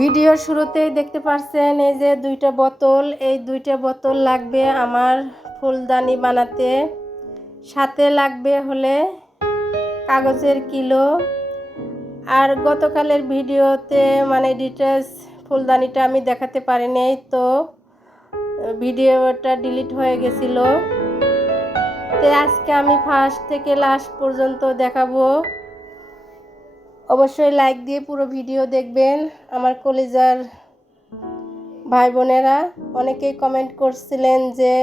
ভিডিওর শুরুতেই দেখতে পাচ্ছেন এই যে দুইটা বোতল, এই দুইটা বোতল লাগবে আমার ফুলদানি বানাতে। সাথে লাগবে হলে কাগজের কিলো। আর গতকালের ভিডিওতে মানে ডিটেলস ফুলদানিটা আমি দেখাতে পারিনি, তো ভিডিওটা ডিলিট হয়ে গেছিলো। তো আজকে আমি ফার্স্ট থেকে লাস্ট পর্যন্ত দেখাবো। অবশ্যই লাইক দিয়ে পুরো ভিডিও দেখবেন। আমার কলিজার ভাই বোনেরা অনেকেই কমেন্ট করছিলেন যে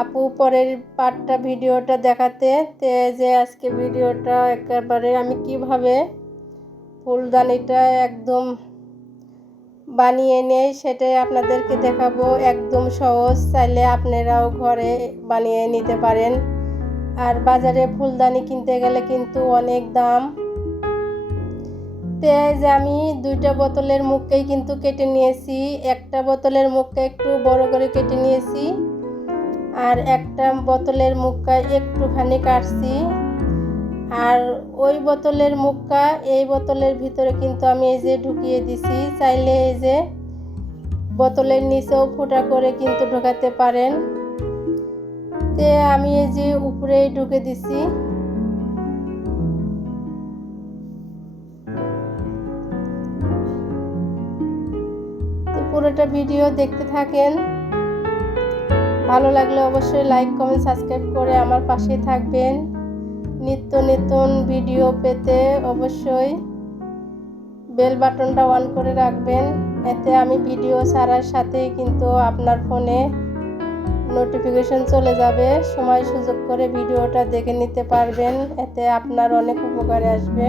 আপু পরের পার্টটা ভিডিওটা দেখাতে, তে যে আজকে ভিডিওটা একেবারে আমি কিভাবে ফুলদানিটা একদম বানিয়ে নেই সেটাই আপনাদেরকে দেখাবো। একদম সহজ, চাইলে আপনারাও ঘরে বানিয়ে নিতে পারেন। আর বাজারে ফুলদানি কিনতে গেলে কিন্তু অনেক দাম। তে যে আমি দুইটা বোতলের মুখকেই কিন্তু কেটে নিয়েছি। একটা বোতলের মুখটা একটু বড় করে কেটে নিয়েছি, আর একটা বোতলের মুখটা একটুখানি কাটছি। আর ওই বোতলের মুখটা এই বোতলের ভিতরে কিন্তু আমি এই যে ঢুকিয়ে দিছি। চাইলে এই যে বোতলের নিচেও ফুটা করে কিন্তু ঢোকাতে পারেন। তে আমি এই যে উপরেই ঢুকে দিছি। পুরোটা ভিডিও দেখতে থাকেন। ভালো লাগলে অবশ্যই লাইক কমেন্ট সাবস্ক্রাইব করে আমার পাশে থাকবেন। নিত্য নতুন ভিডিও পেতে অবশ্যই বেল বাটনটা অন করে রাখবেন। এতে আমি ভিডিও ছাড়ার সাথেই কিন্তু আপনার ফোনে নোটিফিকেশন চলে যাবে। সময় সুযোগ করে ভিডিওটা দেখে নিতে পারবেন, এতে আপনার অনেক উপকারে আসবে।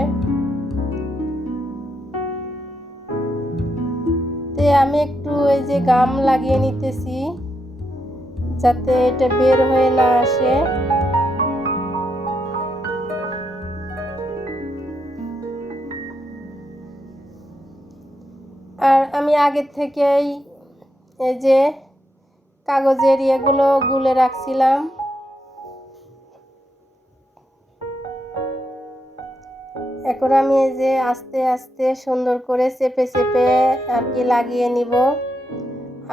তে আমি একটু এই যে গাম লাগিয়ে নিতেছি যাতে এটা বের হয়ে না আসে। আর আমি আগে থেকেই এই যে কাগজের ইয়েগুলো গুলে রাখছিলাম। এখন আমি এই যে আস্তে আস্তে সুন্দর করে চেপে চেপে আর কি লাগিয়ে নিব।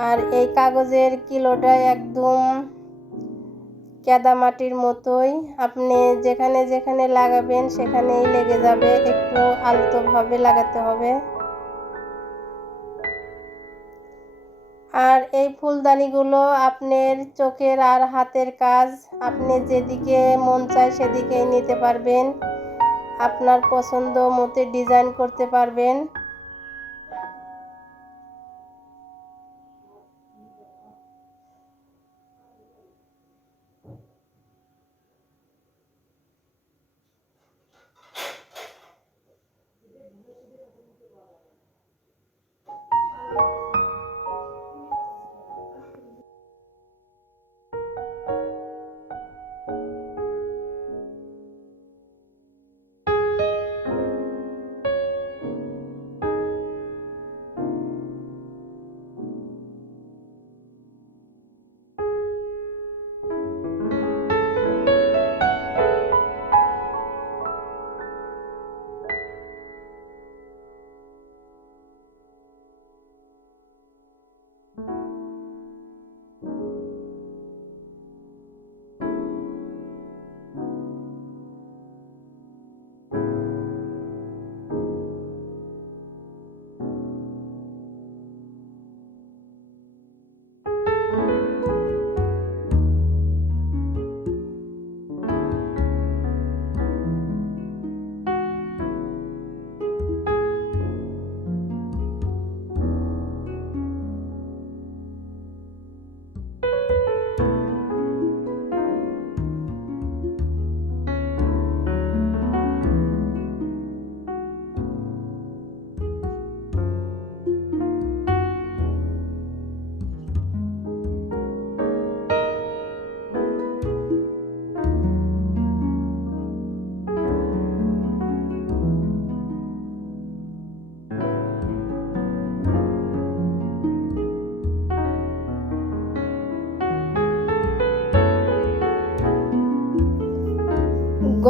আর এই কাগজের কিলোটা একদম কাদামাটির মতোই, আপনি যেখানে যেখানে লাগাবেন সেখানেই লেগে যাবে। একটু আলতোভাবে লাগাতে হবে। আর এই ফুলদানিগুলো আপনার চোখের আর হাতের কাজ, আপনি যেদিকে মন চায় সেদিকেই নিতে পারবেন। আপনার পছন্দ মতো ডিজাইন করতে পারবেন।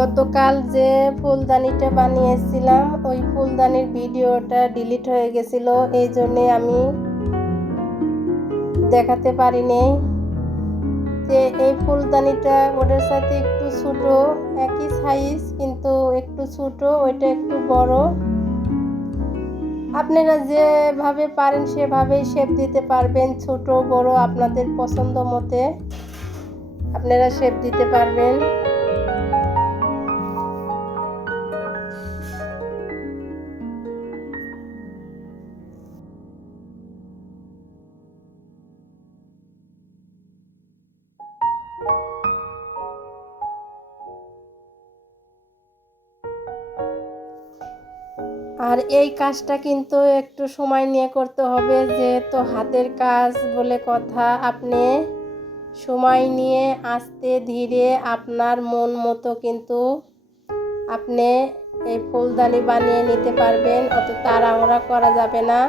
গতকাল যে ফুলদানিটা বানিয়েছিলাম ওই ফুলদানির ভিডিওটা ডিলিট হয়ে গেছিল, এই জন্যে আমি দেখাতে পারিনি। যে এই ফুলদানিটা ওটার সাথে একটু ছোট, একই সাইজ কিন্তু একটু ছোট, ওইটা একটু বড়। আপনারা যেভাবে পারেন সেভাবেই শেপ দিতে পারবেন, ছোট বড় আপনাদের পছন্দ মতে আপনারা শেপ দিতে পারবেন। আর এই কাজটা কিন্তু একটু সময় নিয়ে করতে হবে, যেহেতু হাতের কাজ বলে কথা। আপনি সময় নিয়ে আস্তে ধীরে আপনার মন মতো কিন্তু আপনি এই ফুলদানি বানিয়ে নিতে পারবেন। অত তাড়াহুড়া করা যাবে না,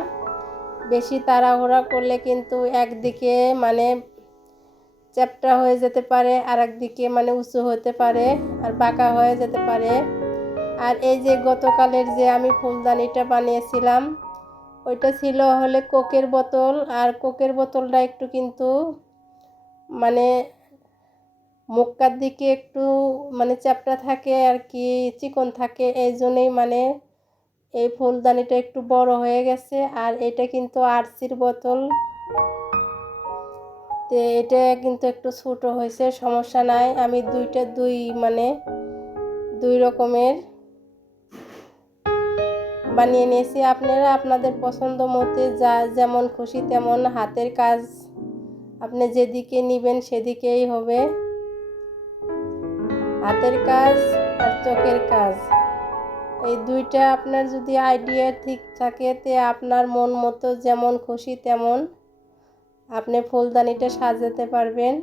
বেশি তাড়াহুড়া করলে কিন্তু একদিকে মানে চ্যাপ্টা হয়ে যেতে পারে, আর একদিকে মানে উঁচু হতে পারে আর বাঁকা হয়ে যেতে পারে। আর এই যে গতকালের যে আমি ফুলদানিটা বানিয়েছিলাম ওইটা ছিল হলে কোকের বোতল, আর কোকের বোতলটা একটু কিন্তু মানে মুখটার দিকে একটু মানে চ্যাপ্টা থাকে আর কি, চিকন থাকে, এই জন্যই মানে এই ফুলদানিটা একটু বড় হয়ে গেছে। আর এটা কিন্তু আরসির বোতল, তো এটা কিন্তু একটু ছোট হয়েছে, সমস্যা নাই। আমি দুই রকমের বানিয়ে নিয়েছি। আপনারা আপনাদের পছন্দ মতে যেমন খুশি তেমন হাতের কাজ আপনি যেদিকে নেবেন সেদিকেই হবে। হাতের কাজ আর চোখের কাজ এই দুইটা আপনার যদি আইডিয়া ঠিক থাকে তে আপনার মন মতো যেমন খুশি তেমন আপনি ফুলদানিটা সাজাতে পারবেন।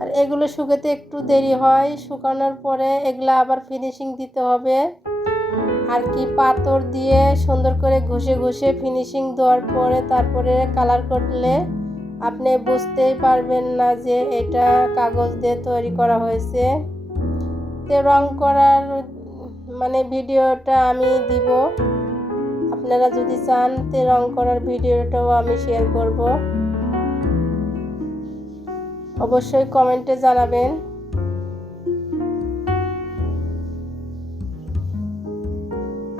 আর এগুলো শুকাতে একটু দেরি হয়, শুকানোর পরে এগুলো আবার ফিনিশিং দিতে হবে আর কি, পাথর দিয়ে সুন্দর করে ঘষে ঘষে ফিনিশিং দেওয়ার পরে তারপরে কালার করলে আপনি বুঝতেই পারবেন না যে এটা কাগজ দিয়ে তৈরি করা হয়েছে। তো রং করার মানে ভিডিওটা আমি দিব, আপনারা যদি চান তে রং করার ভিডিওটাও আমি শেয়ার করব, অবশ্যই কমেন্টে জানাবেন।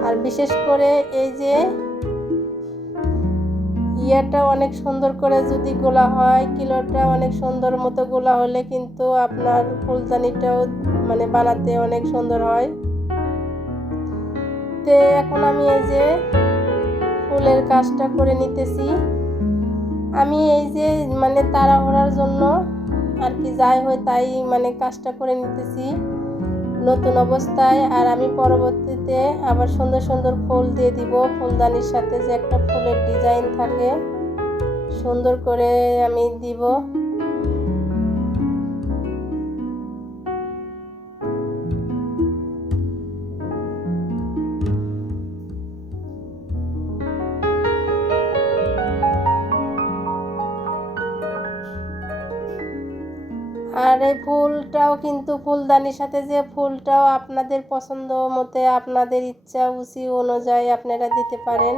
আর বিশেষ করে এই যে ইয়াটা অনেক সুন্দর করে যদি গোলা হয়, কিলোটা অনেক সুন্দর মতো গোলা হলে কিন্তু আপনার ফুলদানিটাও মানে বানাতে অনেক সুন্দর হয়। তো এখন আমি এই যে ফুলের কাজটা করে নিতেছি। আমি এই যে মানে তাড়াহুড়ার জন্য আর কি যাই হয় তাই মানে কাজটা করে নিতেছি নতুন অবস্থায়। আর আমি পরবর্তীতে আবার সুন্দর সুন্দর ফুল দিয়ে দিব, ফুলদানির সাথে যে একটা ফুলের ডিজাইন থাকে সুন্দর করে আমি দিব। আর এই ফুলটাও কিন্তু ফুলদানির সাথে যে ফুলটাও আপনাদের পছন্দ মতে আপনাদের ইচ্ছা রুচি অনুযায়ী আপনারা দিতে পারেন।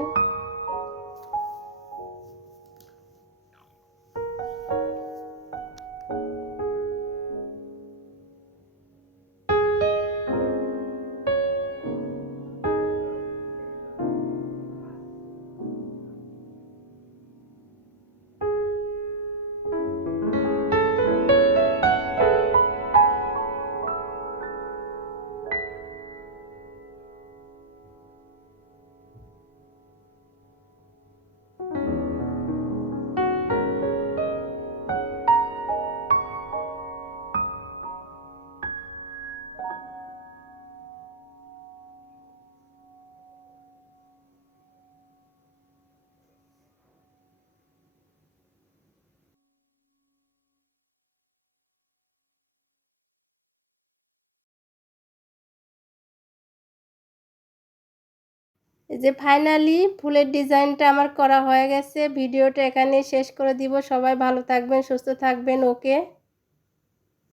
এই যে ফাইনালি ফুলের ডিজাইনটা আমার করা হয়ে গেছে। ভিডিওটা এখানেই শেষ করে দিব। সবাই ভালো থাকবেন, সুস্থ থাকবেন। ওকে।